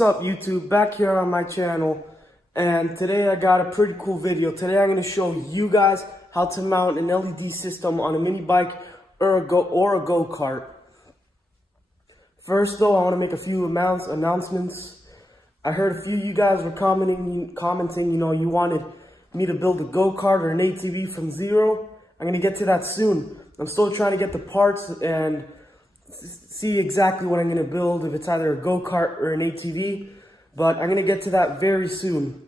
What's up YouTube, back here on my channel, and today I got a pretty cool video. Today I'm going to show you guys how to mount an LED system on a mini bike or a go-kart. First though, I want to make a few announcements. I heard a few of you guys were commenting, you wanted me to build a go-kart or an ATV from zero. I'm going to get to that soon. I'm still trying to get the parts and see exactly what I'm going to build, if it's either a go-kart or an ATV, but I'm going to get to that very soon.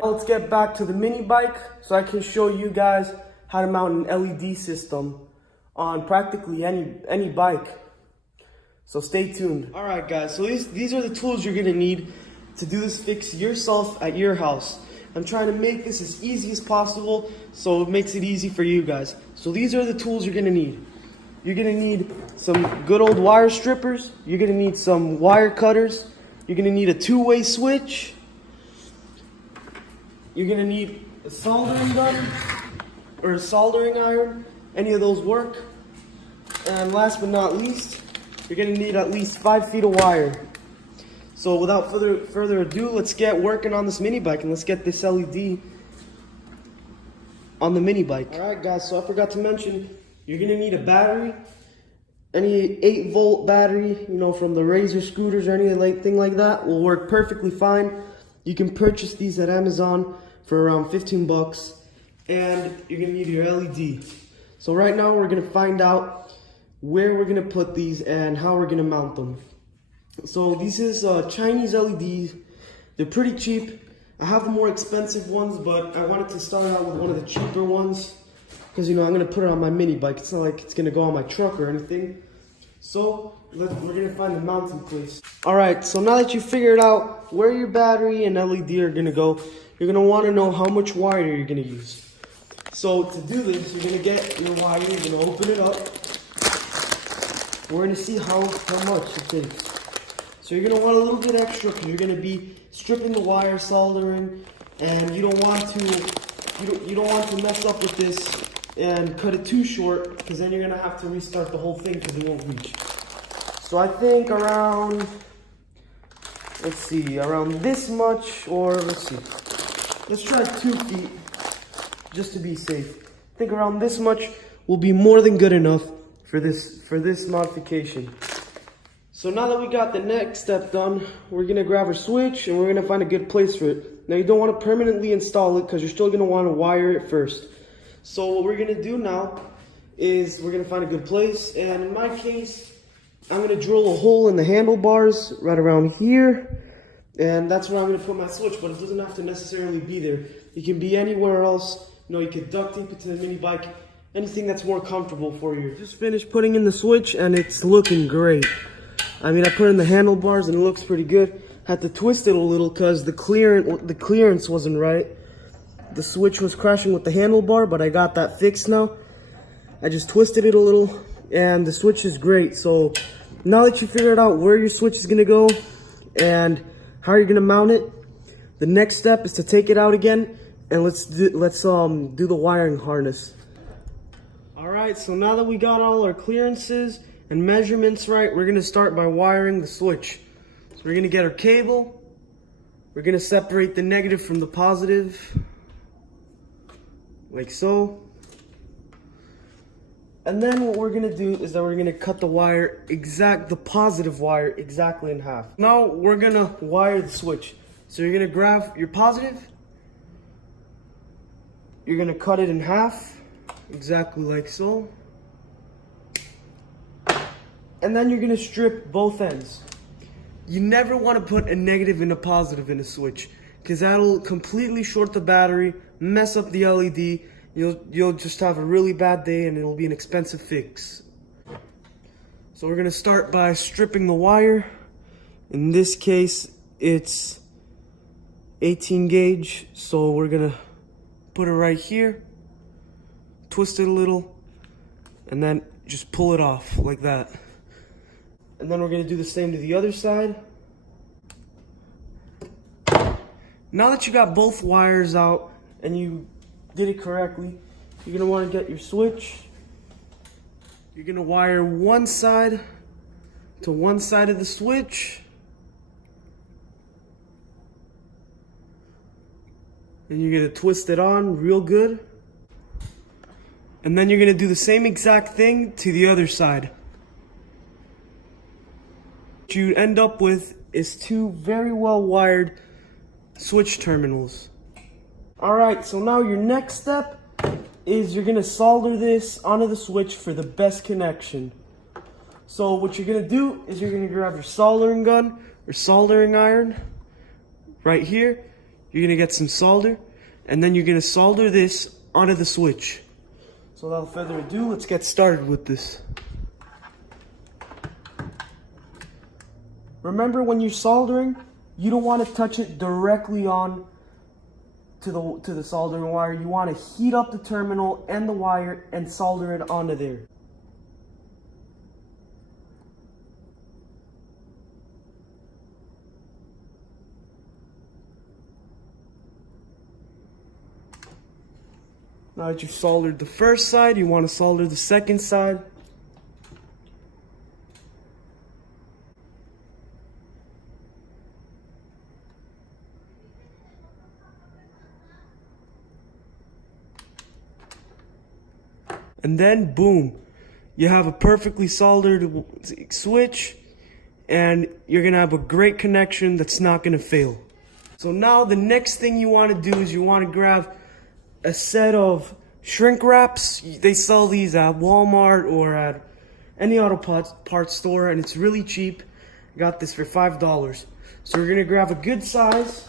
Now let's get back to the mini bike so I can show you guys how to mount an LED system on practically any bike. So stay tuned. Alright guys, so these are the tools you're going to need to do this fix yourself at your house. I'm trying to make this as easy as possible so it makes it easy for you guys. So these are the tools you're going to need. You're going to need some good old wire strippers. You're going to need some wire cutters. You're going to need a two-way switch. You're going to need a soldering gun or a soldering iron. Any of those work. And last but not least, you're going to need at least 5 feet of wire. So without further ado, let's get working on this mini bike and let's get this LED on the mini bike. Alright guys, so I forgot to mention, you're going to need a battery. Any 8-volt battery, from the Razor scooters or anything like that will work perfectly fine. You can purchase these at Amazon for around 15 bucks. And you're going to need your LED. So right now we're going to find out where we're going to put these and how we're going to mount them. So this is Chinese LEDs. They're pretty cheap. I have the more expensive ones, but I wanted to start out with one of the cheaper ones. Because, I'm going to put it on my mini bike. It's not like it's going to go on my truck or anything. So, we're going to find the mounting place. Alright, so now that you figured out where your battery and LED are going to go, you're going to want to know how much wire you're going to use. So, to do this, you're going to get your wire, you're going to open it up. We're going to see how much it takes. So, you're going to want a little bit extra because you're going to be stripping the wire, soldering, and you don't want to mess up with this and cut it too short, because then you're going to have to restart the whole thing because it won't reach. So I think around this much, or let's try 2 feet just to be safe. I think around this much will be more than good enough for this modification. So now that we got the next step done, we're going to grab our switch and we're going to find a good place for it. Now you don't want to permanently install it because you're still going to want to wire it first. So what we're going to do now is we're going to find a good place, and in my case, I'm going to drill a hole in the handlebars right around here, and that's where I'm going to put my switch, but it doesn't have to necessarily be there. It can be anywhere else. You could duct tape it to the mini bike, anything that's more comfortable for you. Just finished putting in the switch and it's looking great. I put in the handlebars and it looks pretty good. Had to twist it a little because the clearance wasn't right. The switch was crashing with the handlebar, but I got that fixed now. I just twisted it a little, and the switch is great. So now that you figured out where your switch is gonna go and how you're gonna mount it, the next step is to take it out again and let's do the wiring harness. All right, so now that we got all our clearances and measurements right, we're gonna start by wiring the switch. So we're gonna get our cable. We're gonna separate the negative from the positive, like so. And then what we're gonna do is that we're gonna cut the positive wire exactly in half. Now we're gonna wire the switch. So you're gonna grab your positive, you're gonna cut it in half, exactly like so. And then you're gonna strip both ends. You never wanna put a negative and a positive in a switch, because that'll completely short the battery, mess up the LED. You'll just have a really bad day and it'll be an expensive fix. So we're gonna start by stripping the wire. In this case, it's 18 gauge. So we're gonna put it right here, twist it a little, and then just pull it off like that. And then we're gonna do the same to the other side. Now that you got both wires out and you did it correctly, you're gonna want to get your switch. You're gonna wire one side to one side of the switch, And you're gonna twist it on real good. And then you're gonna do the same exact thing to the other side. What you end up with is two very well wired switch terminals. Alright, so now your next step is you're gonna solder this onto the switch for the best connection. So what you're gonna do is you're gonna grab your soldering gun or soldering iron right here. You're gonna get some solder and then you're gonna solder this onto the switch. So without further ado, let's get started with this. Remember, when you're soldering, you don't want to touch it directly on to the soldering wire. You want to heat up the terminal and the wire and solder it onto there. Now that you've soldered the first side, you want to solder the second side. And then, boom, you have a perfectly soldered switch, and you're gonna have a great connection that's not gonna fail. So now the next thing you wanna do is you wanna grab a set of shrink wraps. They sell these at Walmart or at any auto parts store, and it's really cheap. I got this for $5. So we're gonna grab a good size.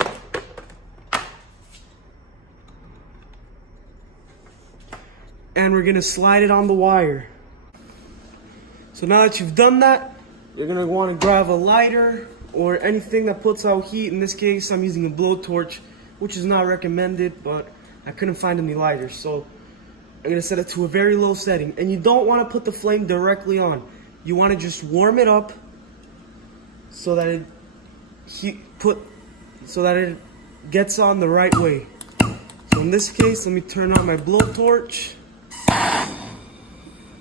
And we're gonna slide it on the wire. So now that you've done that, you're gonna wanna grab a lighter or anything that puts out heat. In this case, I'm using a blowtorch, which is not recommended, but I couldn't find any lighters. So I'm gonna set it to a very low setting. And you don't wanna put the flame directly on. You wanna just warm it up so that it gets on the right way. So in this case, let me turn on my blowtorch.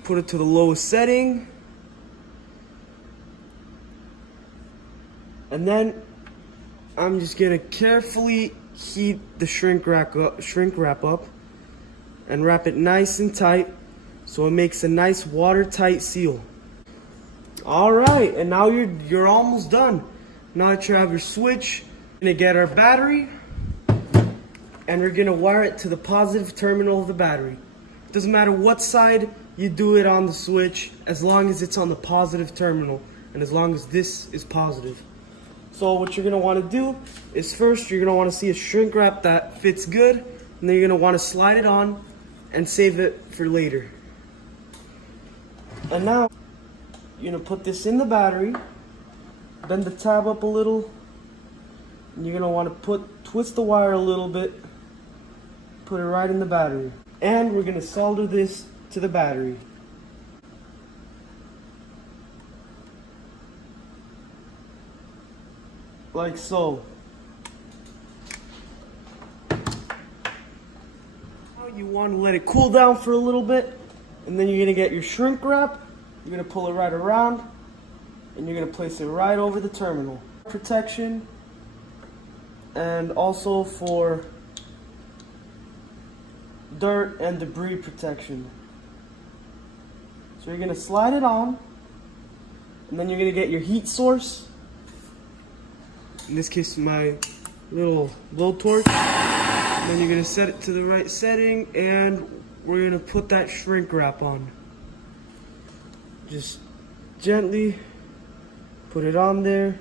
Put it to the lowest setting. And then I'm just gonna carefully heat the shrink wrap up and wrap it nice and tight so it makes a nice watertight seal. Alright, and now you're almost done. Now that you have your switch, we're gonna get our battery and we're gonna wire it to the positive terminal of the battery. Doesn't matter what side you do it on the switch, as long as it's on the positive terminal and as long as this is positive. So what you're gonna wanna do is first you're gonna wanna see a shrink wrap that fits good, and then you're gonna wanna slide it on and save it for later. And now you're gonna put this in the battery, bend the tab up a little, and you're gonna wanna twist the wire a little bit, put it right in the battery. And we're gonna solder this to the battery. Like so. Now you want to let it cool down for a little bit, and then you're gonna get your shrink wrap, you're gonna pull it right around, and you're gonna place it right over the terminal. Protection, and also for dirt and debris protection. So you're gonna slide it on, and then you're gonna get your heat source. In this case, my little blowtorch. And then you're gonna set it to the right setting, and we're gonna put that shrink wrap on. Just gently put it on there.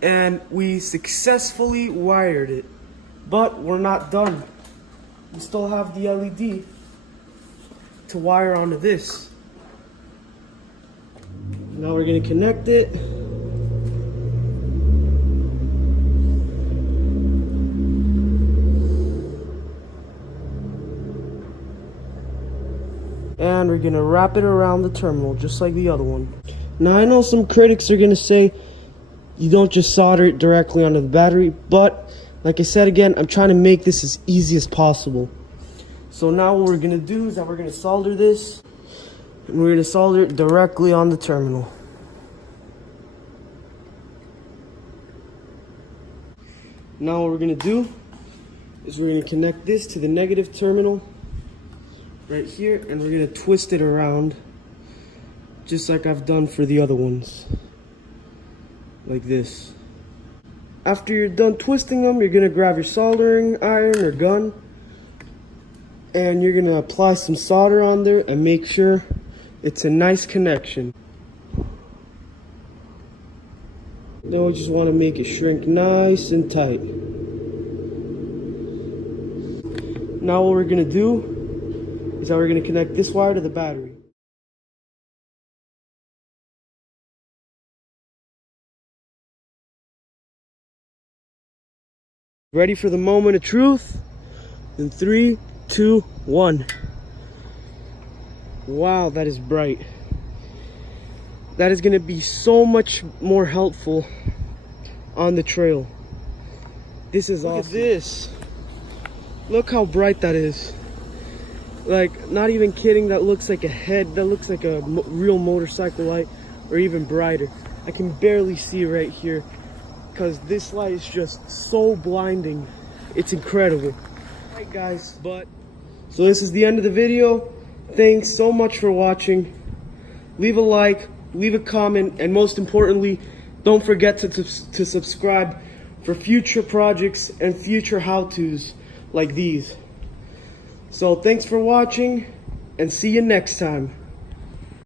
And we successfully wired it. But we're not done. We still have the LED to wire onto this. Now we're gonna connect it. And we're gonna wrap it around the terminal just like the other one. Now I know some critics are gonna say you don't just solder it directly onto the battery, but like I said again, I'm trying to make this as easy as possible. So now what we're gonna do is that we're gonna solder this, and we're gonna solder it directly on the terminal. Now what we're gonna do is we're going to connect this to the negative terminal right here, and we're going to twist it around just like I've done for the other ones, like this. After you're done twisting them, you're going to grab your soldering iron or gun, and you're going to apply some solder on there and make sure it's a nice connection. Then we just want to make it shrink nice and tight. Now what we're going to do is that we're going to connect this wire to the battery. Ready for the moment of truth? In 3, 2, 1. Wow, that is bright. That is going to be so much more helpful on the trail. This is awesome. Look at this. Look how bright that is. Like, not even kidding, that looks like a head. That looks like a real motorcycle light, or even brighter. I can barely see right here because this light is just so blinding. It's incredible. Alright guys, so this is the end of the video. Thanks so much for watching. Leave a like, leave a comment, and most importantly, don't forget to subscribe for future projects and future how-tos like these. So thanks for watching, and see you next time.